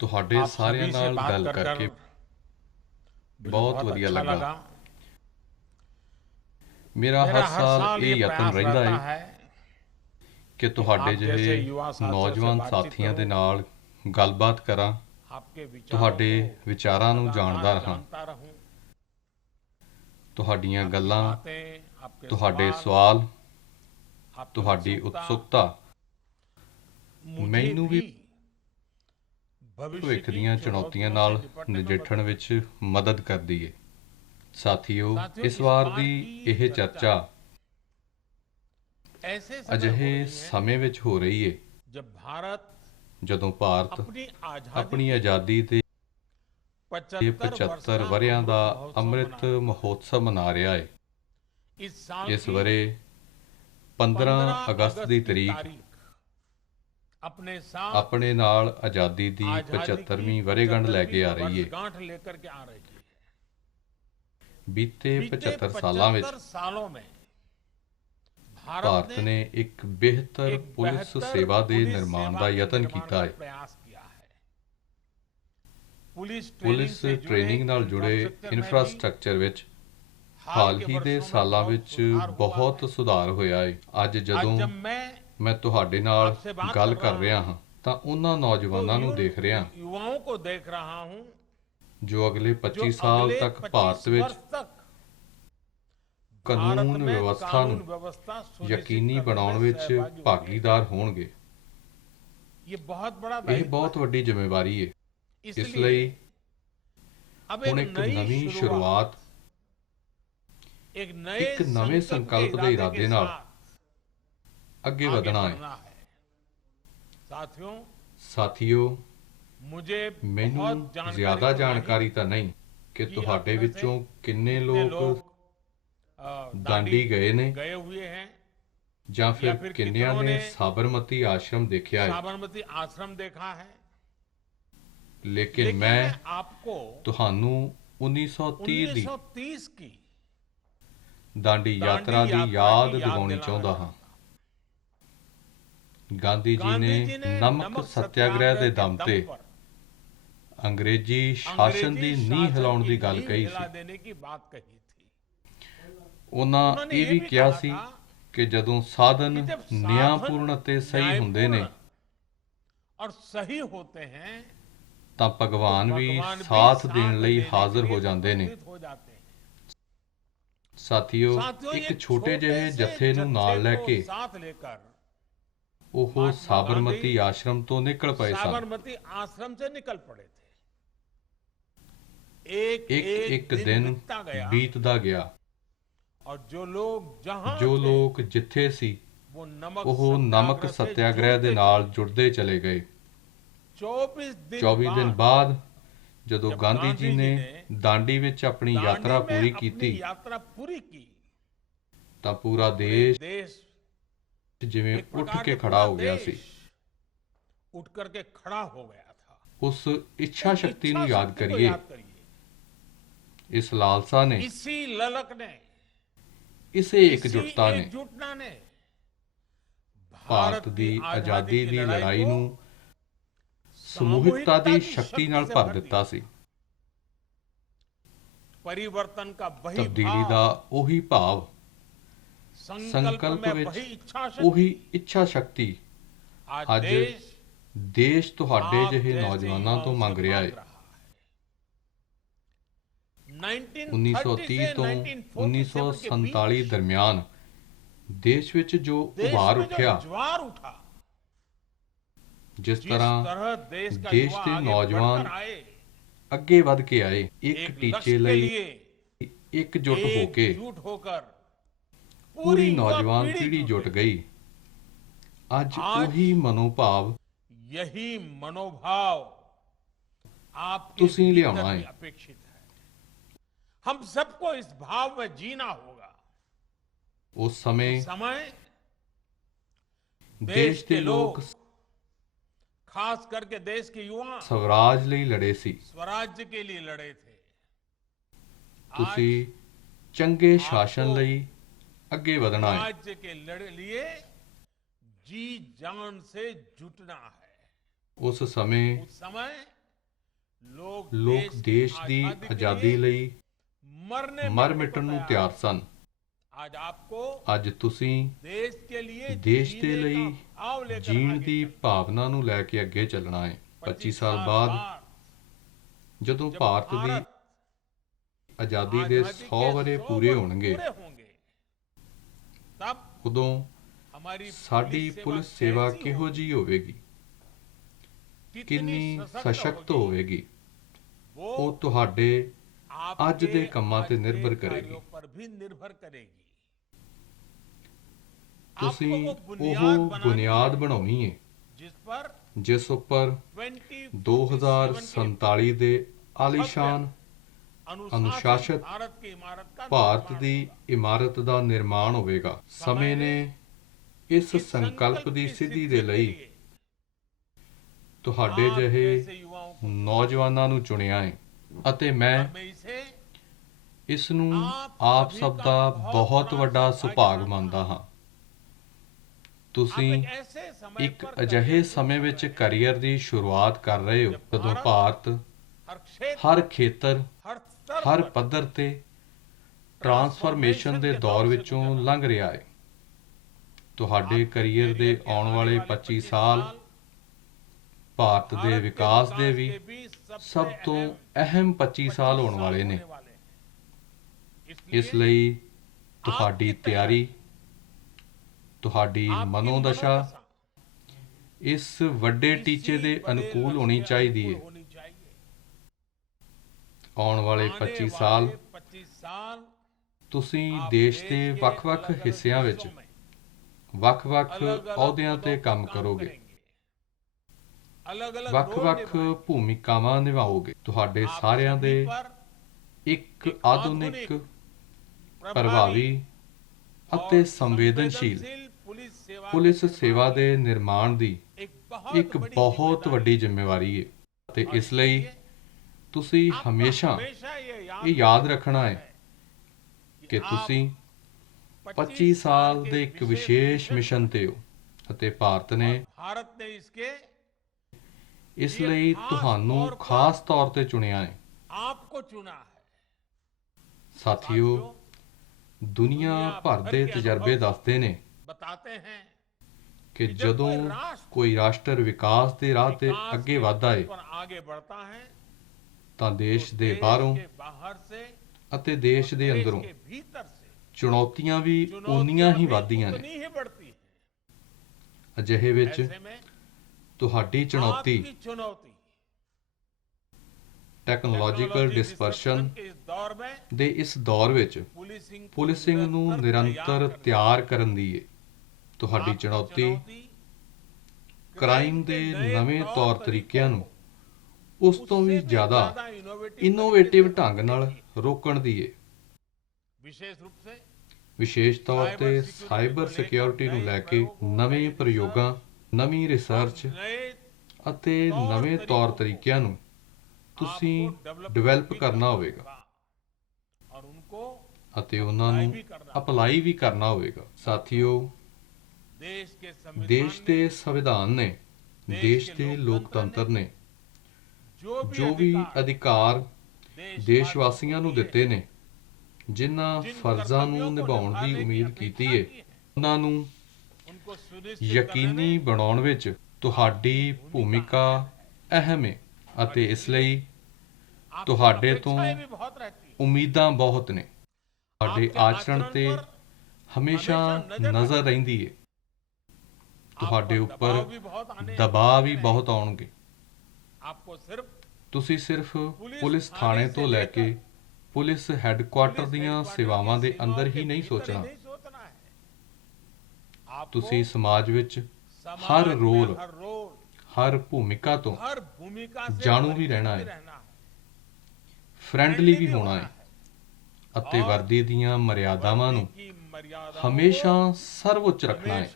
ਤੁਹਾਡੇ आप ਸਾਰਿਆਂ सभी से ਨਾਲ बात ਗੱਲ कर कर ਕਰਕੇ मुझे ਬਹੁਤ बहुत ਵਧੀਆ अच्छा ਲੱਗਾ। लगा। ਮੇਰਾ ਹਰ मेरा हर ਸਾਲ साल ਇਹ ये ਯਤਨ प्रयास ਰਹਿੰਦਾ रहता ਹੈ है ਕਿ कि ਤੁਹਾਡੇ आप ਜਿਹੇ जैसे युवा साथियों से ਨੌਜਵਾਨ बातचीत ਸਾਥੀਆਂ ਦੇ करूं, ਨਾਲ ਗੱਲਬਾਤ ਕਰਾਂ, आपके विचारों ਤੁਹਾਡੇ को ਵਿਚਾਰਾਂ ਨੂੰ ਜਾਣਦਾ लगातार ਰਹਾਂ, जानता रहूं, ਤੁਹਾਡੀਆਂ आपकी ਗੱਲਾਂ, बातें, आपके ਤੁਹਾਡੇ सवाल, ਸਵਾਲ, आपकी ਤੁਹਾਡੀ उत्सुकता ਉਤਸੁਕਤਾ मुझे ਮੈਨੂੰ भी ਵੀ भविष्य ਭਵਿੱਖ की ਦੀਆਂ ਚੁਣੌਤੀਆਂ चुनौतियों से ਨਾਲ निपटने में ਨਜਿੱਠਣ मदद ਵਿੱਚ ਮਦਦ ਕਰਦੀ ਹੈ। ਸਾਥੀਓ, साथियों ਇਸ इस ਵਾਰ बार ਦੀ की ਇਹ चर्चा ਚਰਚਾ ऐसे समय हो ਅਜਿਹੇ रही है ਸਮੇਂ ਵਿੱਚ ਹੋ ਰਹੀ ਹੈ जब भारत ਜਦੋਂ ਭਾਰਤ अपनी आजादी ਆਪਣੀ के ਆਜ਼ਾਦੀ ਦੇ 75 वर्ष 75 का ਵਰਿਆਂ ਦਾ अमृत महोत्सव ਅੰਮ੍ਰਿਤ मना रहा है। ਮਹੋਤਸਵ ਮਨਾ ਰਿਹਾ ਹੈ। इस साल ਇਸ की ਵਰੇ 15 15 ਅਗਸਤ ਦੀ अगस्त की ਤਰੀਕ तारीख अपने साथ ਆਪਣੇ ਨਾਲ ਆਜ਼ਾਦੀ ਦੀ आजादी की 75ਵੀं ਵਰ੍ਹੇਗੰਢ ਲੈ ਕੇ ਆ ਰਹੀ ਹੈ। वर्षगांठ लेकर के आ रही है। ਬੀਤੇ बीते 75 ਸਾਲਾਂ ਵਿੱਚ 75 सालों में ਭਾਰਤ भारत ने ਨੇ ਇੱਕ ਬਿਹਤਰ एक ਪੁਲਿਸ बेहतर ਸੇਵਾ ਦੇ पुलिस ਨਿਰਮਾਣ सेवा ਦਾ के ਯਤਨ निर्माण ਕੀਤਾ का ਹੈ। प्रयास किया है। पुलिस ਪੁਲਿਸ ट्रेनिंग से जुड़े ਟ੍ਰੇਨਿੰਗ ਨਾਲ ਜੁੜੇ इंफ्रास्ट्रक्चर में भी ਇਨਫਰਾਸਟ੍ਰਕਚਰ ਵਿੱਚ हाल ਹਾਲ के ਹੀ ਦੇ वर्षों में ਸਾਲਾਂ बहुत ਵਿੱਚ सुधार हुआ ਬਹੁਤ है। ਸੁਧਾਰ ਹੋਇਆ ਹੈ। ਅੱਜ आज ਜਦੋਂ जब मैं ਮੈਂ ਤੁਹਾਡੇ ਨਾਲ आपसे बात ਗੱਲ कर ਕਰ रहा ਰਿਹਾ हूं ਹਾਂ ਤਾਂ ਉਹਨਾਂ तो ਨੌਜਵਾਨਾਂ ਨੂੰ ਦੇਖ ਰਿਹਾ ਹਾਂ युवाओं को देख रहा हूं ਜੋ ਅਗਲੇ जो 25 ਸਾਲ अगले ਤੱਕ 25 ਭਾਰਤ ਵਿੱਚ वर्ष तक भारत ਕਾਨੂੰਨ में ਵਿਵਸਥਾ कानून ਨੂੰ व्यवस्था सुनिश्चित ਯਕੀਨੀ करने ਬਣਾਉਣ में ਵਿੱਚ सहभागी होंगे। ਭਾਗੀਦਾਰ ਹੋਣਗੇ। ये बहुत बड़ा ਇਹ दायित्व ਬਹੁਤ है। ਵੱਡੀ ਜ਼ਿੰਮੇਵਾਰੀ ਹੈ। ਇਸ इसलिए ਲਈ अब ਹੁਣ एक ਇੱਕ नई ਨਵੀਂ शुरुआत, ਸ਼ੁਰੂਆਤ एक नए ਇੱਕ ਨਵੇਂ ਸੰਕਲਪ ਦੇ ਇਰਾਦੇ ਨਾਲ ਅੱਗੇ आगे ਵਧਣਾ बढ़ना ਹੈ। है। साथियों, ਸਾਥੀਓ, मुझे ਮੈਨੂੰ बहुत जानकारी ਜ਼ਿਆਦਾ तो ਜਾਣਕਾਰੀ ਤਾਂ ਨਹੀਂ ਕਿ कि ਤੁਹਾਡੇ आप में ਵਿੱਚੋਂ ਕਿੰਨੇ कितने ਲੋਕ लोग दांडी गए ने गए हुए हैं ਜਾਂ या ਫਿਰ फिर ਕਿੰਨਿਆਂ कितनों ਨੇ ने ਸਾਬਰਮਤੀ ਆਸ਼ਰਮ ਦੇਖਿਆ ਹੈ। साबरमती आश्रम देखा है। ਲੇਕਿਨ लेकिन ਮੈਂ मैं आपको ਤੁਹਾਨੂੰ 1930 ਦੀ 1930 की ਦਾਂਡੀ ਯਾਤਰਾ ਦੀ ਯਾਦ ਦਿਵਾਉਣੀ ਚਾਹੁੰਦਾ ਹਾਂ। ਗਾਂਧੀ ਜੀ गांधी ਨੇ ਨਮਕ ਸੱਤਿਆਗ੍ਰਹਿ ਦੇ ਦਮ ਤੇ पर ਅੰਗਰੇਜ਼ੀ ਸ਼ਾਸਨ ਦੀ ਨੀਂਹ ਹਿਲਾਉਣ ਦੀ ਗੱਲ ਕਹੀ हिला ਸੀ। देने की बात कही थी। ਉਹਨਾਂ उन्होंने ਇਹ ये ਵੀ भी ਕਿਹਾ कहा ਸੀ था ਕਿ ਜਦੋਂ ਸਾਧਨ कि जब ਨਿਆਂਪੂਰਨ ਅਤੇ ਸਹੀ ਹੁੰਦੇ ਨੇ और सही होते हैं ਤਾਂ ਭਗਵਾਨ तो ਵੀ भगवान भी ਸਾਥ ਦੇਣ ਲਈ देने के ਹਾਜ਼ਰ लिए ਹੋ ਜਾਂਦੇ ਨੇ। उपस्थित हो जाते हैं। ਸਾਥੀਓ, साथियों, ਇੱਕ ये ਛੋਟੇ ਜਿਹੇ से ਜਥੇ ਨੂੰ ਨਾਲ ਲੈ को ਕੇ साथ लेकर ਉਹ महात्मा ਸਾਬਰਮਤੀ गांधी ਆਸ਼ਰਮ ਤੋਂ ਨਿਕਲ ਪਏ ਸਨ। साबरमती आश्रम से निकल पड़े थे। एक ਇੱਕ ਇੱਕ ਦਿਨ बीतता गया ਬੀਤਦਾ ਗਿਆ। और जो लोग जहां ਜੋ थे, ਲੋਕ ਜਿੱਥੇ ਸੀ वो नमक ਉਹ ਨਮਕ से ਸੱਤਿਆਗ੍ਰਹਿ ਦੇ जुड़ते ਨਾਲ गए। ਜੁੜਦੇ ਚਲੇ ਗਏ। 24 24 ਦਿਨ बाद ਬਾਅਦ ਜਦੋਂ जब ਗਾਂਧੀ गांधी ਜੀ जी ਨੇ ने ਦਾਂਡੀ ਵਿੱਚ ਆਪਣੀ दांडी ਯਾਤਰਾ में ਪੂਰੀ अपनी ਕੀਤੀ यात्रा पूरी की, ਤਾਂ ਪੂਰਾ पूरे ਦੇਸ਼ देश ਜਿਵੇਂ एक ਉੱਠ प्रकार ਕੇ से ਖੜਾ पूरा ਹੋ ਗਿਆ ਸੀ। देश उठ करके खड़ा हो गया था। ਉਸ ਇੱਛਾ एक ਸ਼ਕਤੀ इच्छा ਨੂੰ ਯਾਦ शक्ति को ਕਰੀਏ। याद करिए। ਇਸ ਲਾਲਸਾ ਨੇ, इसी ललक ने, ਇਸੇ इसी ਇਕਜੁੱਟਤਾ ਨੇ एकजुटता ने ਭਾਰਤ ਦੀ ਆਜ਼ਾਦੀ ਦੀ ਲੜਾਈ ਨੂੰ ਸਮੂਹਿਕਤਾ ਦੀ ਸ਼ਕਤੀ ਨਾਲ ਭਰ ਦਿੱਤਾ ਸੀ। परिवर्तन का वही ਤਬਦੀਲੀ भाव, ਦਾ ਉਹੀ ਭਾਵ, संकल्प ਸੰਕਲਪ में ਵਿੱਚ वही इच्छा ਉਹੀ शक्ति ਇੱਛਾ ਸ਼ਕਤੀ आज ਅੱਜ देश ਦੇਸ਼ ਤੁਹਾਡੇ आप ਜਿਹੇ जैसे ਨੌਜਵਾਨਾਂ ਤੋਂ युवाओं ਮੰਗ से ਰਿਹਾ मांग ਹੈ। रहा है। 1930 से ਤੋਂ 1947 के 1947 बीच ਦਰਮਿਆਨ ਦੇਸ਼ ਵਿੱਚ ਜੋ देश ਉਭਾਰ में जो ਉੱਠਿਆ, ज्वार उठा, ਜਿਸ जिस तरह तरह देश का देश युवा के आगे नौजवान बढ़कर आए, ਅੱਗੇ ਵੱਧ ਕੇ ਆਏ, ਇੱਕ एक ਟੀਚੇ लक्ष्य के ਲਈ लिए ਇਕਜੁੱਟ ਹੋ ਕੇ एकजुट होकर ਪੂਰੀ युवा ਨੌਜਵਾਨ पीढ़ी ਪੀੜ੍ਹੀ ਜੁਟ जुट ਗਈ। ਅੱਜ आज ਉਹੀ ਮਨੋਭਾਵ यही मनोभाव आपके तुसी भीतर लियाना भी है। अपेक्षित है। हम सबको इस भाव में जीना होगा। ਉਸ ਸਮੇਂ उस समय ਦੇਸ਼ ਦੇ ਲੋਕ खास करके देश के युवा ਸਵਰਾਜ ਲਈ ਲੜੇ ਸੀ। स्वराज्य के लिए लड़े थे। ਤੁਸੀਂ ਚੰਗੇ ਸ਼ਾਸਨ ਲਈ ਅੱਗੇ ਵਧਣਾ ਹੈ। राज्य के लिए जी जान से जुटना है। ਉਸ ਸਮੇਂ उस समय ਲੋਕ ਦੇਸ਼ ਦੀ ਆਜ਼ਾਦੀ ਲਈ मरने ਮਰ को ਮਿਟਣ ਨੂੰ तैयार ਤਿਆਰ ਸਨ। आज आपको ਅੱਜ ਤੁਸੀਂ देश के लिए ਦੇਸ਼ ਦੇ जीने ਲਈ का भाव लेकर ਜੀਣ आगे ਦੀ चलना। ਭਾਵਨਾ ਨੂੰ ਲੈ ਕੇ ਅੱਗੇ ਚੱਲਣਾ ਹੈ। 25 ਸਾਲ ਬਾਅਦ ਜਦੋਂ जब ਭਾਰਤ ਦੀ भारत ਆਜ਼ਾਦੀ ਦੇ 100 ਵਰ੍ਹੇ ਪੂਰੇ ਹੋਣਗੇ, तब ਉਦੋਂ हमारी ਸਾਡੀ ਪੁਲਿਸ ਸੇਵਾ ਕਿਹੋ ਜਿਹੀ ਹੋਵੇਗੀ, ਕਿੰਨੀ ਸਸ਼ਕਤ ਹੋਵੇਗੀ, ਉਹ ਤੁਹਾਡੇ ਅੱਜ ਦੇ ਕੰਮਾਂ ਤੇ ਨਿਰਭਰ ਕਰੇਗੀ। ਤੁਸੀਂ ਉਹ ਬੁਨਿਆਦ ਬਣਾਉਣੀ ਹੈ ਜਿਸ ਉੱਪਰ 2047 ਦੇ ਆਲੀਸ਼ਾਨ ਅਨੁਸ਼ਾਸਿਤ ਭਾਰਤ ਦੀ ਇਮਾਰਤ ਦਾ ਨਿਰਮਾਣ ਹੋਵੇਗਾ। ਸਮੇਂ ਨੇ ਇਸ ਸੰਕਲਪ ਦੀ ਸਿੱਧੀ ਦੇ ਲਈ ਤੁਹਾਡੇ ਜਿਹੇ ਨੌਜਵਾਨਾਂ ਨੂੰ ਚੁਣਿਆ ਹੈ ਅਤੇ ਮੈਂ ਇਸ ਨੂੰ ਆਪ ਸਭ ਦਾ ਬਹੁਤ ਵੱਡਾ ਸੁਭਾਗ ਮੰਨਦਾ ਹਾਂ। ਤੁਸੀਂ ਇੱਕ ਅਜਿਹੇ ਸਮੇਂ ਵਿੱਚ ਕੈਰੀਅਰ ਦੀ ਸ਼ੁਰੂਆਤ ਕਰ ਰਹੇ ਹੋ ਜਦੋਂ ਭਾਰਤ ਹਰ ਖੇਤਰ, ਹਰ ਪੱਧਰ ਤੇ ਟਰਾਂਸਫਰਮੇਸ਼ਨ ਦੇ ਦੌਰ ਵਿੱਚੋਂ ਲੰਘ ਰਿਹਾ ਹੈ। ਤੁਹਾਡੇ ਕੈਰੀਅਰ ਦੇ ਆਉਣ ਵਾਲੇ 25 ਸਾਲ ਭਾਰਤ ਦੇ ਵਿਕਾਸ ਦੇ ਵੀ ਸਭ ਤੋਂ ਅਹਿਮ 25 ਸਾਲ ਹੋਣ ਵਾਲੇ ਨੇ। ਇਸ ਲਈ ਤੁਹਾਡੀ ਤਿਆਰੀ, ਤੁਹਾਡੀ ਮਨੋਦਸ਼ਾ ਇਸ ਵੱਡੇ ਟੀਚੇ ਦੇ ਅਨੁਕੂਲ ਹੋਣੀ ਚਾਹੀਦੀ ਹੈ। ਆਉਣ ਵਾਲੇ 25 ਸਾਲ ਤੁਸੀਂ ਦੇਸ਼ ਦੇ ਵੱਖ-ਵੱਖ ਹਿੱਸਿਆਂ ਵਿੱਚ ਵੱਖ-ਵੱਖ ਅਹੁਦਿਆਂ ਤੇ ਕੰਮ ਕਰੋਗੇ, ਵੱਖ-ਵੱਖ ਭੂਮਿਕਾਵਾਂ ਨਿਭਾਓਗੇ। ਤੁਹਾਡੇ ਸਾਰਿਆਂ ਦੇ ਇੱਕ ਆਧੁਨਿਕ, ਪ੍ਰਭਾਵੀ ਅਤੇ ਸੰਵੇਦਨਸ਼ੀਲ ਪੁਲਿਸ ਸੇਵਾ ਦੇ ਨਿਰਮਾਣ ਦੀ ਇੱਕ ਬਹੁਤ ਵੱਡੀ ਜ਼ਿੰਮੇਵਾਰੀ ਹੈ ਅਤੇ ਇਸ ਲਈ ਤੁਸੀਂ ਹਮੇਸ਼ਾ ਇਹ ਯਾਦ ਰੱਖਣਾ ਹੈ ਕਿ ਤੁਸੀਂ 25 ਸਾਲ ਦੇ ਇੱਕ ਵਿਸ਼ੇਸ਼ ਮਿਸ਼ਨ ਤੇ ਹੋ ਅਤੇ ਭਾਰਤ ਨੇ ਇਸ ਲਈ ਤੁਹਾਨੂੰ ਖਾਸ ਤੌਰ ਤੇ ਚੁਣਿਆ ਹੈ। ਸਾਥੀਓ, ਦੁਨੀਆ ਭਰ ਦੇ ਤਜਰਬੇ ਦੱਸਦੇ ਨੇ ਕਿ ਜਦੋਂ ਕੋਈ ਰਾਸ਼ਟਰ ਵਿਕਾਸ ਦੇ ਰਾਹ ਤੇ ਅੱਗੇ ਵਧਦਾ ਹੈ ਤਾਂ ਦੇਸ਼ ਦੇ ਬਾਹਰੋਂ ਅਤੇ ਦੇਸ਼ ਦੇ ਅੰਦਰੋਂ ਚੁਣੌਤੀਆਂ ਵੀ ਓਨੀਆਂ ਹੀ ਵੱਧਦੀਆਂ ਨੇ। ਅਜਿਹੇ ਵਿੱਚ ਤੁਹਾਡੀ ਚੁਣੌਤੀ ਟੈਕਨੋਲੋਜੀਕਲ ਡਿਸਪਰਸ਼ਨ ਦੇ ਇਸ ਦੌਰ ਵਿੱਚ ਪੁਲਿਸਿੰਗ ਨੂੰ ਨਿਰੰਤਰ ਤਿਆਰ ਕਰਨ ਦੀ ਹੈ। ਤੁਹਾਡੀ ਚੁਣੌਤੀ ਕ੍ਰਾਈਮ ਦੇ ਨਵੇਂ ਤੌਰ ਤਰੀਕਿਆਂ ਨੂੰ ਉਸ ਤੋਂ ਵੀ ਜ਼ਿਆਦਾ ਇਨੋਵੇਟਿਵ ਢੰਗ ਨਾਲ ਰੋਕਣ ਦੀ ਹੈ। ਵਿਸ਼ੇਸ਼ ਤੌਰ ਤੇ ਸਾਈਬਰ ਸਿਕਿਉਰਿਟੀ ਨੂੰ ਲੈ ਕੇ ਨਵੇਂ ਪ੍ਰਯੋਗਾਂ, ਨਵੀਂ ਰਿਸਰਚ ਅਤੇ ਨਵੇਂ ਤੌਰ ਤਰੀਕਿਆਂ ਨੂੰ ਤੁਸੀਂ ਡਿਵੈਲਪ ਕਰਨਾ ਹੋਵੇਗਾ ਅਤੇ ਉਹਨਾਂ ਨੂੰ ਅਪਲਾਈ ਵੀ ਕਰਨਾ ਹੋਵੇਗਾ। ਸਾਥੀਓ, ਦੇਸ਼ ਦੇ ਸੰਵਿਧਾਨ ਨੇ, ਦੇਸ਼ ਦੇ ਲੋਕਤੰਤਰ ਨੇ ਜੋ ਵੀ ਅਧਿਕਾਰ ਦੇਸ਼ ਵਾਸੀਆਂ ਨੂੰ ਦਿੱਤੇ ਨੇ, ਜਿਨ੍ਹਾਂ ਫਰਜ਼ਾਂ ਨੂੰ ਨਿਭਾਉਣ ਦੀ ਉਮੀਦ ਕੀਤੀ ਹੈ, ਉਹਨਾਂ ਨੂੰ ਯਕੀਨੀ ਬਣਾਉਣ ਵਿੱਚ ਤੁਹਾਡੀ ਭੂਮਿਕਾ ਅਹਿਮ ਹੈ ਅਤੇ ਇਸ ਲਈ ਤੁਹਾਡੇ ਤੋਂ ਉਮੀਦਾਂ ਬਹੁਤ ਨੇ। ਤੁਹਾਡੇ ਆਚਰਣ ਤੇ ਹਮੇਸ਼ਾ ਨਜ਼ਰ ਰਹਿੰਦੀ ਹੈ। ਤੁਹਾਡੇ ਉੱਪਰ ਦਬਾਅ ਵੀ ਬਹੁਤ ਆਉਣਗੇ। ਤੁਸੀਂ ਸਿਰਫ ਪੁਲਿਸ ਥਾਣੇ ਤੋਂ ਲੈ ਕੇ ਪੁਲਿਸ ਹੈੱਡਕੁਆਰਟਰ ਦੀਆਂ ਸੇਵਾਵਾਂ ਦੇ ਅੰਦਰ ਹੀ ਨਹੀਂ ਸੋਚਣਾ। ਤੁਸੀਂ ਸਮਾਜ ਵਿੱਚ ਹਰ ਰੋਲ, ਹਰ ਭੂਮਿਕਾ ਤੋਂ ਜਾਣੂ ਵੀ ਰਹਿਣਾ ਹੈ, ਫਰੈਂਡਲੀ ਵੀ ਹੋਣਾ ਹੈ ਅਤੇ ਵਰਦੀ ਦੀਆਂ ਮਰਿਆਦਾਵਾਂ ਨੂੰ ਹਮੇਸ਼ਾ ਸਰਵਉੱਚ ਰੱਖਣਾ ਹੈ।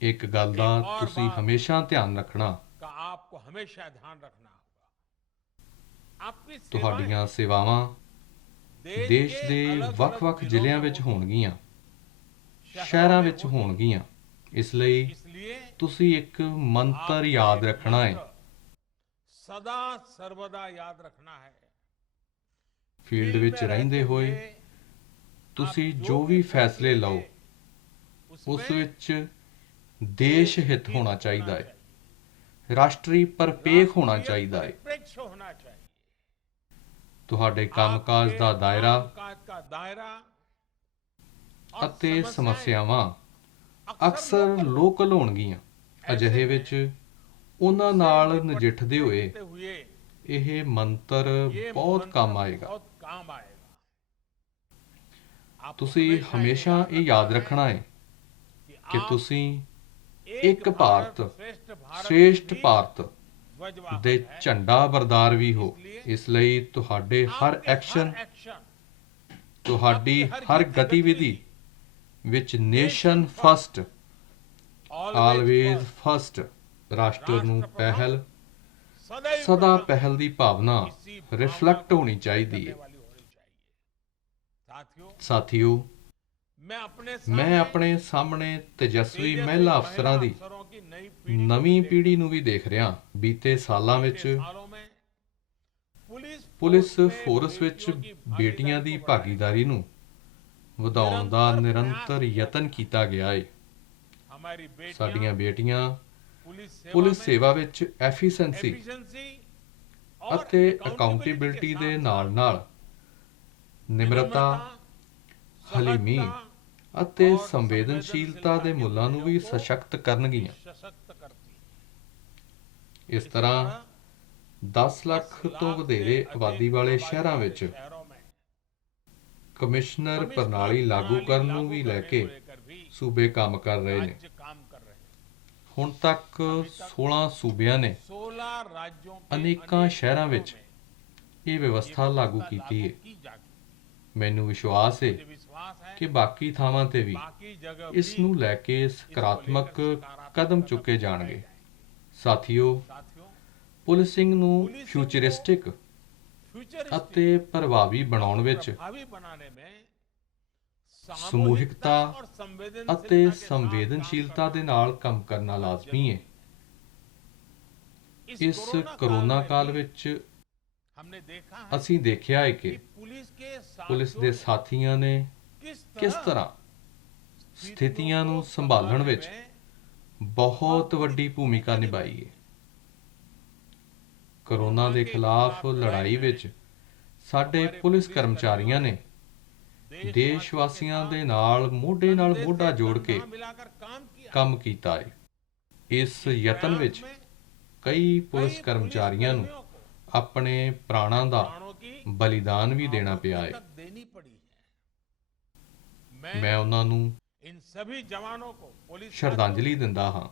ਇੱਕ ਗੱਲ ਦਾ ਤੁਸੀਂ ਹਮੇਸ਼ਾ ਧਿਆਨ ਰੱਖਣਾ, ਤੁਹਾਡੀਆਂ ਸੇਵਾਵਾਂ ਦੇਸ਼ ਦੇ ਵੱਖ-ਵੱਖ ਜ਼ਿਲ੍ਹਿਆਂ ਵਿੱਚ ਹੋਣਗੀਆਂ, ਸ਼ਹਿਰਾਂ ਵਿੱਚ ਹੋਣਗੀਆਂ। ਇਸ ਲਈ इसलिए ਤੁਸੀਂ ਇੱਕ ਮੰਤਰ ਯਾਦ ਰੱਖਣਾ ਹੈ। सदा सर्वदा याद रखना है। ਫੀਲਡ फील्ड ਵਿੱਚ में ਰਹਿੰਦੇ रहते ਹੋਏ हुए ਤੁਸੀਂ आप ਜੋ ਵੀ फैसले ਲਓ ਉਸ उसमें ਵਿੱਚ ਦੇਸ਼ ਹਿੱਤ ਹੋਣਾ ਚਾਹੀਦਾ ਹੈ, ਰਾਸ਼ਟਰੀ ਪਰਪੇਖ ਹੋਣਾ ਚਾਹੀਦਾ ਹੈ। परिप्रेक्ष्य होना चाहिए। ਤੁਹਾਡੇ ਕੰਮਕਾਜ ਦਾ ਦਾਇਰਾ कामकाज का दायरा और ਅਤੇ समस्याएं ਸਮੱਸਿਆਵਾਂ ਅਕਸਰ ਲੋਕਲ ਹੋਣਗੀਆਂ। ਅਜਿਹੇ ਵਿੱਚ ਉਹਨਾਂ ਨਾਲ ਨਜਿੱਠਦੇ ਹੋਏ देखते हुए ਇਹ ਮੰਤਰ ये ਬਹੁਤ मंत्र ਕੰਮ ਆਏਗਾ। बहुत काम आएगा। आपको ਤੁਸੀਂ हमेशा ये ਹਮੇਸ਼ਾ याद ਇਹ ਯਾਦ रखना ਰੱਖਣਾ ਹੈ ਕਿ आप ਤੁਸੀਂ एक ਇੱਕ ਭਾਰਤ श्रेष्ठ भारत श्रेष्ठ की ਭਾਰਤ ध्वजवाहक ਦੇ है। ਝੰਡਾ ਬਰਦਾਰ ਵੀ ਹੋ। ਇਸ ਲਈ ਤੁਹਾਡੇ ਹਰ आपके ਐਕਸ਼ਨ, हर एक्शन, ਤੁਹਾਡੀ आपकी ਹਰ हर ਗਤੀਵਿਧੀ ਵਿੱਚ ਨੇਸ਼ਨ ਫਸਟ, ਆਲਵੇਜ਼ ਫਸਟ, ਰਾਸ਼ਟਰ ਨੂੰ ਪਹਿਲ, सदैव ਸਦਾ प्रथम ਪਹਿਲ ਦੀ ਭਾਵਨਾ इसी भावना ਰਿਫਲੈਕਟ को ਹੋਣੀ ਚਾਹੀਦੀ करने ਹੈ। वाली होनी चाहिए। साथियों, ਸਾਥੀਓ, मैं अपने ਮੈਂ ਆਪਣੇ ਸਾਹਮਣੇ ਤੇਜਸਵੀ ਮਹਿਲਾ ਅਫਸਰਾਂ ਦੀ अफसरों की नई पीढ़ी ਨਵੀਂ ਪੀੜ੍ਹੀ ਨੂੰ ਵੀ ਦੇਖ ਰਿਹਾ। ਬੀਤੇ ਸਾਲਾਂ ਵਿੱਚ सालों में ਪੁਲਿਸ में ਫੋਰਸ ਵਿੱਚ बेटियों की ਬੇਟੀਆਂ ਦੀ भागीदारी को ਭਾਗੀਦਾਰੀ ਨੂੰ ਵਧਾਉਣ ਦਾ ਨਿਰੰਤਰ ਯਤਨ ਕੀਤਾ ਗਿਆ ਹੈ। हमारी बेटियां ਸਾਡੀਆਂ ਬੇਟੀਆਂ पुलिस ਪੁਲਿਸ में ਸੇਵਾ ਵਿੱਚ ਐਫੀਸ਼ੀਐਂਸੀ efficiency और ਅਤੇ accountability ਅਕਾਊਂਟੇਬਿਲਟੀ के ਦੇ साथ ਨਾਲ-ਨਾਲ ਨਿਮਰਤਾ, सहजता, ਹਲੀਮੀ सहजता ਅਤੇ और ਸੰਵੇਦਨਸ਼ੀਲਤਾ ਦੇ ਮੁੱਲਾਂ ਨੂੰ ਵੀ ਸਸ਼ਕਤ ਕਰਨਗੀਆਂ। सशक्त करती है। ਇਸ ਤਰ੍ਹਾਂ 10 ਲੱਖ ਤੋਂ ਵਧੇਰੇ ਆਬਾਦੀ ਵਾਲੇ ਸ਼ਹਿਰਾਂ ਵਿੱਚ शहरों में ਕਮਿਸ਼ਨਰ ਪ੍ਰਣਾਲੀ ਲਾਗੂ ਕਰਨ ਨੂੰ ਵੀ ਲੈ ਕੇ ਸੂਬੇ ਕੰਮ ਕਰ ਰਹੇ ਨੇ। राज्य काम कर रहे हैं। ਹੁਣ ਤੱਕ 16 ਸੂਬਿਆਂ ਨੇ 16 राज्यों के ਅਨੇਕਾਂ ਸ਼ਹਿਰਾਂ ਵਿੱਚ ਇਹ ਵਿਵਸਥਾ ਲਾਗੂ व्यवस्था ਕੀਤੀ ਹੈ। लागू की जा चुकी है। ਮੈਨੂੰ ਵਿਸ਼ਵਾਸ ਹੈ मुझे विश्वास है ਕਿ ਬਾਕੀ ਥਾਵਾਂ ਤੇ ਵੀ बाकी जगह ਇਸ भी ਨੂੰ ਲੈ ਕੇ ਸਕਾਰਾਤਮਕ ਕਦਮ ਚੁੱਕੇ ਜਾਣਗੇ। ਸਾਥੀਓ, साथियों ਪੁਲਿਸਿੰਗ ਨੂੰ ਫਿਊਚਰਿਸਟਿਕ फ्यूचर ਅਤੇ ਪ੍ਰਭਾਵੀ ਬਣਾਉਣ ਵਿੱਚ प्रभावी बनाने में ਸਮੂਹਿਕਤਾ और ਅਤੇ संवेदनशीलता के साथ ਸੰਵੇਦਨਸ਼ੀਲਤਾ काम ਦੇ ਨਾਲ ਕੰਮ ਕਰਨਾ ਲਾਜ਼ਮੀ ਹੈ। करना। ਇਸ ਕਰੋਨਾ ਕਾਲ ਵਿੱਚ हमने देखा है ਅਸੀਂ ਦੇਖਿਆ ਹੈ कि ਕਿ पुलिस के ਪੁਲਿਸ ਦੇ ਸਾਥੀਆਂ ਨੇ ਕਿਸ ਤਰ੍ਹਾਂ ਸਥਿਤੀਆਂ ਨੂੰ ਸੰਭਾਲਣ ਵਿੱਚ ਬਹੁਤ ਵੱਡੀ ਭੂਮਿਕਾ ਨਿਭਾਈ ਹੈ। ਕਰੋਨਾ ਦੇ ਖਿਲਾਫ ਲੜਾਈ ਵਿੱਚ ਸਾਡੇ ਪੁਲਿਸ ਕਰਮਚਾਰੀਆਂ ਨੇ ਦੇਸ਼ ਵਾਸੀਆਂ ਦੇ ਨਾਲ ਮੋਢਾ ਜੋੜ ਕੇ मिलाकर काम किया। ਕੰਮ ਕੀਤਾ ਹੈ। ਇਸ ਯਤਨ ਵਿੱਚ ਕਈ ਪੁਲਿਸ ਕਰਮਚਾਰੀਆਂ ਨੂੰ ਆਪਣੇ ਪ੍ਰਾਣਾਂ ਦਾ प्राणों की ਬਲੀਦਾਨ ਵੀ ਦੇਣਾ ਪਿਆ ਹੈ। तक देनी पड़ी है। ਮੈਂ ਉਹਨਾਂ ਨੂੰ इन सभी जवानों को पुलिस ਸ਼ਰਧਾਂਜਲੀ ਦਿੰਦਾ ਹਾਂ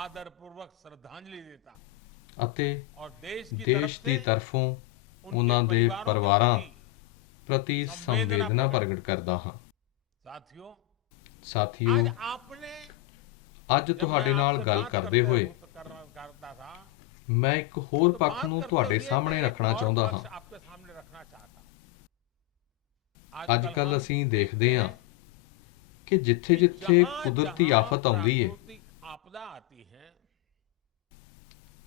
आदर पूर्वक श्रद्धांजलि देता हूं ਅਤੇ और देश की ਦੇਸ਼ तरफ ਦੀ से ਤਰਫੋਂ उनके ਉਹਨਾਂ ਦੇ परिवारों के ਪਰਿਵਾਰਾਂ प्रति ਪ੍ਰਤੀ ਸੰਵੇਦਨਾ ਪ੍ਰਗਟ ਕਰਦਾ ਹਾਂ। साथियों, ਸਾਥੀਓ, आज आपने ਅੱਜ ਤੁਹਾਡੇ ਨਾਲ ਗੱਲ ਕਰਦੇ ਹੋਏ करता था ਮੈਂ ਇੱਕ ਹੋਰ ਪੱਖ ਨੂੰ ਤੁਹਾਡੇ ਸਾਹਮਣੇ ਰੱਖਣਾ ਚਾਹੁੰਦਾ ਹਾਂ। आपके सामने रखना चाहता हूं। ਅੱਜ ਕੱਲ ਅਸੀਂ ਦੇਖਦੇ ਹਾਂ ਕਿ ਜਿੱਥੇ-ਜਿੱਥੇ ਕੁਦਰਤੀ ਆਫਤ ਆਉਂਦੀ ਹੈ, आपदा आती है,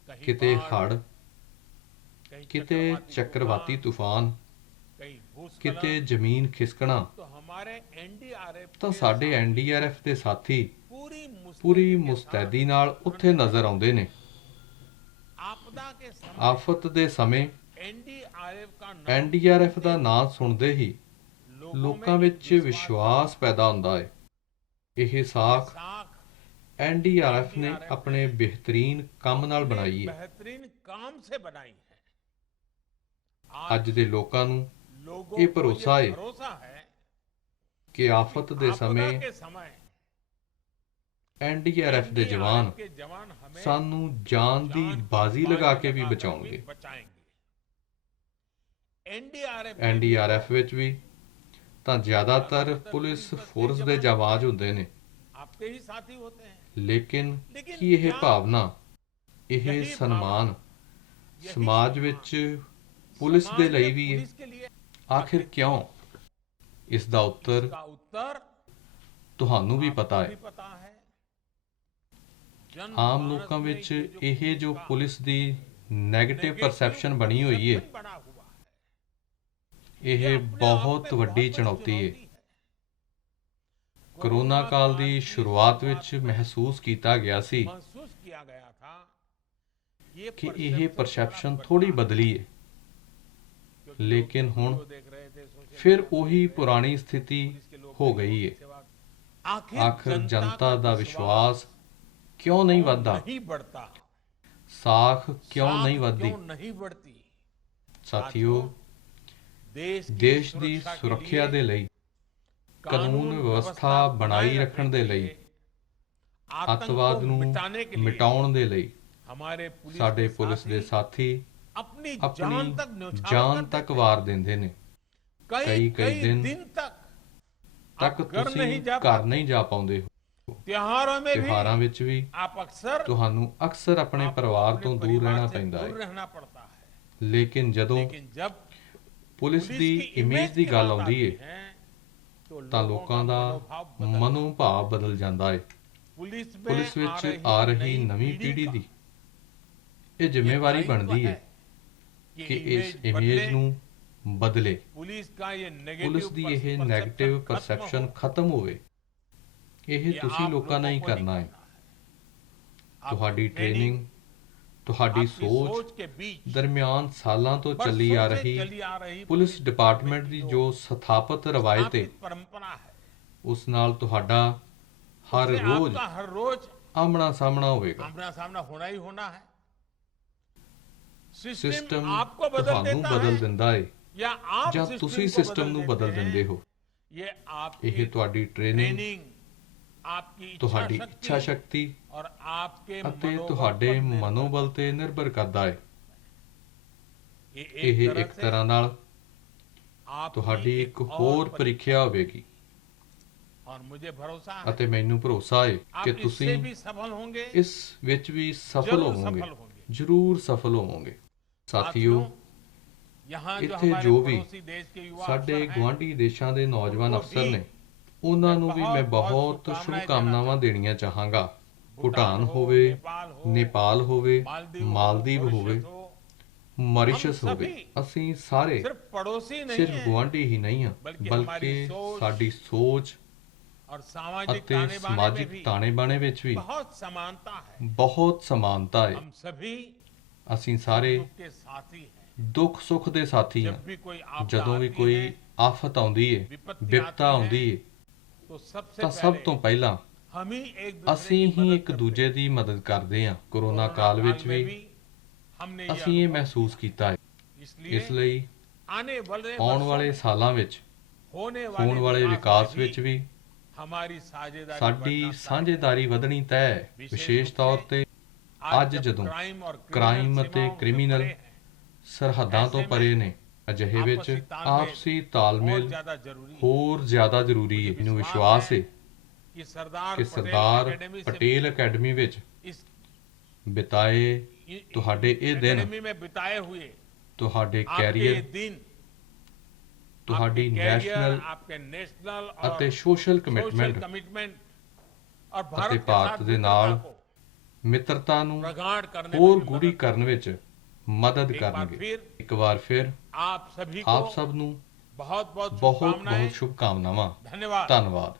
कहीं ਕਿਤੇ बाढ़, ਹੜ੍ਹ, कहीं ਕਿਤੇ ਚੱਕਰਵਾਤੀ ਤੂਫਾਨ, कहीं भूस्खलन, ਕਿਤੇ ਜ਼ਮੀਨ ਖਿਸਕਣਾ, तो हमारे एनडीआरएफ ਤਾਂ ਸਾਡੇ ਐਨਡੀਆਰਐਫ ਦੇ ਸਾਥੀ पूरी ਪੂਰੀ ਮੁਸਤੈਦੀ ਨਾਲ ਉੱਥੇ ਨਜ਼ਰ ਆਉਂਦੇ ਨੇ। आपदा के समय ਆਫਤ ਦੇ ਸਮੇਂ एनडीआरएफ का नाम ਐਨਡੀਆਰਐਫ ਦਾ ਨਾਂ ਸੁਣਦੇ ਹੀ ਲੋਕਾਂ ਵਿੱਚ एक ਵਿਸ਼ਵਾਸ ਪੈਦਾ ਹੁੰਦਾ ਹੈ। ਇਹ ਸਾਖ साख ਐਨਡੀਆਰਐਫ ਨੇ ਆਪਣੇ ਬਿਹਤਰੀਨ ਕੰਮ ਨਾਲ ਬਣਾਈ ਹੈ। बेहतरीन काम से बनाई है। ਅੱਜ ਦੇ ਲੋਕਾਂ ਨੂੰ लोगों ये को भरोसा है भरोसा है ਕਿ ਆਫਤ ਦੇ आपदा ਸਮੇਂ के समय ਐਨਡੀਆਰਐਫ ਦੇ ਜਵਾਨ के जवान हमें ਸਾਨੂੰ ਜਾਨ ਦੀ ਬਾਜ਼ੀ ਲਗਾ ਕੇ ਵੀ ਬਚਾਉਣਗੇ। बचाएंगे। एनडीआरएफ ਐਨਡੀਆਰਐਫ ਵਿੱਚ ਵੀ ਤਾਂ ਜ਼ਿਆਦਾਤਰ ਪੁਲਿਸ ਫੋਰਸ ਦੇ ਜਵਾਨ ਹੁੰਦੇ ਨੇ, आपके ही साथी होते हैं। ਲੇਕਿਨ ਕੀ ਇਹ ਭਾਵਨਾ, ਇਹ ਸਨਮਾਨ ਸਮਾਜ ਵਿੱਚ ਪੁਲਿਸ ਦੇ ਲਈ ਵੀ ਹੈ? पुलिस के लिए ਆਖਿਰ ਕਿਉਂ? ਇਸ ਦਾ ਉੱਤਰ का उत्तर ਤੁਹਾਨੂੰ ਵੀ ਪਤਾ भी ਹੈ। पता है। ਆਮ ਲੋਕਾਂ ਵਿੱਚ ਇਹ ਜੋ ਪੁਲਿਸ ਦੀ ਨੈਗੇਟਿਵ ਪਰਸੈਪਸ਼ਨ ਬਣੀ ਹੋਈ ਹੈ, ਇਹ ਬਹੁਤ ਵੱਡੀ ਚੁਣੌਤੀ ਹੈ। ਕਰੋਨਾ ਕਾਲ ਦੀ ਸ਼ੁਰੂਆਤ ਵਿੱਚ ਮਹਿਸੂਸ ਕੀਤਾ ਗਿਆ ਸੀ ਕਿ ਇਹ ਪਰਸੈਪਸ਼ਨ ਥੋੜੀ ਬਦਲੀ ਹੈ, ਲੇਕਿਨ ਹੁਣ ਫਿਰ ਉਹੀ ਪੁਰਾਣੀ ਸਥਿਤੀ ਹੋ ਗਈ ਹੈ। ਆਖਰ ਜਨਤਾ ਦਾ ਵਿਸ਼ਵਾਸ ਕਿਉਂ ਨਹੀਂ ਵੱਧਦਾ? ਸਾਖ ਕਿਉਂ ਨਹੀਂ ਵੱਧਦੀ? ਸਾਥੀਓ, ਦੇਸ਼ ਦੀ ਸੁਰੱਖਿਆ ਦੇ ਲਈ, ਕਾਨੂੰਨ ਵਿਵਸਥਾ ਬਣਾਈ ਰੱਖਣ ਦੇ ਲਈ, ਅੱਤਵਾਦ ਨੂੰ ਮਿਟਾਉਣ ਦੇ ਲਈ ਸਾਡੇ ਪੁਲਿਸ ਦੇ ਸਾਥੀ ਆਪਣੀ ਜਾਨ ਤੱਕ ਵਾਰ ਦਿੰਦੇ ਨੇ। ਕਈ ਦਿਨ ਤੱਕ ਤੁਸੀਂ ਘਰ ਨਹੀਂ ਜਾ ਪਾਉਂਦੇ ਹੋ। ਤਿਉਹਾਰਾਂ ਵਿੱਚ ਵੀ ਤੁਹਾਨੂੰ ਅਕਸਰ ਆਪਣੇ ਪਰਿਵਾਰ ਤੋਂ ਦੂਰ ਰਹਿਣਾ ਪੈਂਦਾ ਹੈ। ਲੇਕਿਨ ਜਦੋਂ ਪੁਲਿਸ ਦੀ ਇਮੇਜ ਦੀ ਗੱਲ ਆਉਂਦੀ ਹੈ ਤਾਂ ਲੋਕਾਂ ਦਾ ਮਨੋਭਾਵ ਬਦਲ ਜਾਂਦਾ ਹੈ। ਪੁਲਿਸ ਵਿੱਚ ਆ ਰਹੀ ਨਵੀਂ ਪੀੜ੍ਹੀ ਦੀ ਇਹ ਜ਼ਿੰਮੇਵਾਰੀ ਬਣਦੀ ਹੈ ਕਿ ਇਸ ਇਮੇਜ ਨੂੰ ਬਦਲੇ। ਪੁਲਿਸ ਦੀ ਇਹ ਨੈਗੇਟਿਵ ਪਰਸੈਪਸ਼ਨ ਖਤਮ ਹੋਵੇ। ਇਹ ਤੁਸੀਂ ਲੋਕਾਂ ਨੇ ਹੀ ਕਰਨਾ ਹੈ। ਤੁਹਾਡੀ ਟ੍ਰੇਨਿੰਗ, ਤੁਹਾਡੀ ਸੋਚ ਦਰਮਿਆਨ ਸਾਲਾਂ ਤੋਂ ਚੱਲੀ ਆ ਰਹੀ ਪੁਲਿਸ ਡਿਪਾਰਟਮੈਂਟ ਦੀ ਜੋ ਸਥਾਪਿਤ ਰਵਾਇਤ ਹੈ, ਉਸ ਨਾਲ ਤੁਹਾਡਾ ਹਰ ਰੋਜ਼ ਆਮਣਾ ਸਾਹਮਣਾ ਹੋਵੇਗਾ। ਸਿਸਟਮ ਤੁਹਾਨੂੰ ਬਦਲ ਦਿੰਦਾ ਹੈ ਜਾਂ ਤੁਸੀਂ ਸਿਸਟਮ ਨੂੰ ਬਦਲ ਦਿੰਦੇ ਹੋ। ਇਹ ਤੁਹਾਡੀ ਟ੍ਰੇਨਿੰਗ, ਤੁਹਾਡੀ ਇੱਛਾ ਸ਼ਕਤੀ ਅਤੇ ਤੁਹਾਡੇ ਮਨੋਬਲ ਤੇ ਨਿਰਭਰ ਕਰਦਾ ਹੈ। ਇਹ ਇੱਕ ਤਰ੍ਹਾਂ ਨਾਲ ਤੁਹਾਡੀ ਇੱਕ ਹੋਰ ਪ੍ਰੀਖਿਆ ਹੋਵੇਗੀ ਅਤੇ ਮੈਨੂੰ ਭਰੋਸਾ ਹੈ ਕਿ ਤੁਸੀਂ ਇਸ ਵਿੱਚ ਵੀ ਸਫਲ ਹੋਵੋਗੇ, ਜ਼ਰੂਰ ਸਫਲ ਹੋਵੋਗੇ। ਸਾਥੀਓ, ਇੱਥੇ ਜੋ ਵੀ ਸਾਡੇ ਗੁਆਂਢੀ ਦੇਸ਼ਾਂ ਦੇ ਨੌਜਵਾਨ ਅਫਸਰ ਨੇ, ਉਹਨਾਂ ਨੂੰ ਵੀ ਮੈਂ ਬਹੁਤ ਸ਼ੁਭਕਾਮਨਾਵਾਂ ਦੇਣੀਆਂ ਚਾਹਾਂਗਾ। ਭੂਟਾਨ ਹੋਵੇ, ਨੇਪਾਲ ਹੋਵੇ, ਮਾਲਦੀਵ ਹੋਵੇ, ਮਾਰੀਸ਼ਸ ਹੋਵੇ, ਅਸੀਂ ਸਾਰੇ ਸਿਰਫ ਗੁਆਂਢੀ ਹੀ ਨਹੀਂ ਹਾਂ, ਬਲਕਿ ਸਾਡੀ ਸੋਚ ਅਤੇ ਸਮਾਜਿਕ ਤਾਣੇ ਬਾਣੇ ਵਿੱਚ ਵੀ ਬਹੁਤ ਸਮਾਨਤਾ ਹੈ। ਅਸੀਂ ਸਾਰੇ ਦੁੱਖ ਸੁੱਖ ਦੇ ਸਾਥੀ ਹਾਂ। ਜਦੋਂ ਵੀ ਕੋਈ ਆਫਤ ਆਉਂਦੀ ਹੈ, ਵਿਪਤਾ ਆਉਂਦੀ ਹੈ, ਤਾਂ ਸਭ ਤੋਂ ਪਹਿਲਾਂ ਅਸੀਂ ਹੀ ਇੱਕ ਦੂਜੇ ਦੀ ਮਦਦ ਕਰਦੇ ਹਾਂ। ਕਰੋਨਾ ਕਾਲ ਵਿੱਚ ਵੀ ਅਸੀਂ ਇਹ ਮਹਿਸੂਸ ਕੀਤਾ ਹੈ। ਇਸ ਲਈ ਆਉਣ ਵਾਲੇ ਸਾਲਾਂ ਵਿੱਚ ਹੋਣ ਵਾਲੇ ਵਿਕਾਸ ਵਿੱਚ ਵੀ ਸਾਡੀ ਸਾਂਝੇਦਾਰੀ ਵਧਣੀ ਤੈਅ ਹੈ। ਵਿਸ਼ੇਸ਼ ਤੌਰ ਤੇ ਅੱਜ ਜਦੋਂ ਕ੍ਰਾਈਮ ਅਤੇ ਕ੍ਰਿਮੀਨਲ ਸਰਹੱਦਾਂ ਤੋਂ ਪਰੇ ਨੇ, ਅਜਿਹੇ ਵਿੱਚ ਆਪਸੀ ਤਾਲਮੇਲ ਹੋਰ ਜ਼ਿਆਦਾ ਜ਼ਰੂਰੀ ਹੈ। ਮੈਨੂੰ ਵਿਸ਼ਵਾਸ ਹੈ ਕਿ ਸਰਦਾਰ ਪਟੇਲ ਅਕੈਡਮੀ ਵਿੱਚ ਬਿਤਾਏ ਤੁਹਾਡੇ ਇਹ ਦਿਨ ਤੁਹਾਡੇ ਕੈਰੀਅਰ, ਤੁਹਾਡੀ ਨੈਸ਼ਨਲ ਅਤੇ ਸੋਸ਼ਲ ਕਮਿਟਮੈਂਟ ਅਤੇ ਭਾਰਤ ਦੇ ਨਾਲ ਮਿੱਤਰਤਾ ਨੂੰ ਹੋਰ ਗੂੜੀ ਕਰਨ ਵਿੱਚ ਮਦਦ ਕਰਨਗੇ। ਇੱਕ ਵਾਰ ਫਿਰ ਆਪ ਸਭ ਨੂੰ ਬਹੁਤ ਬਹੁਤ ਸ਼ੁਭਕਾਮਨਾਵਾਂ। ਧੰਨਵਾਦ।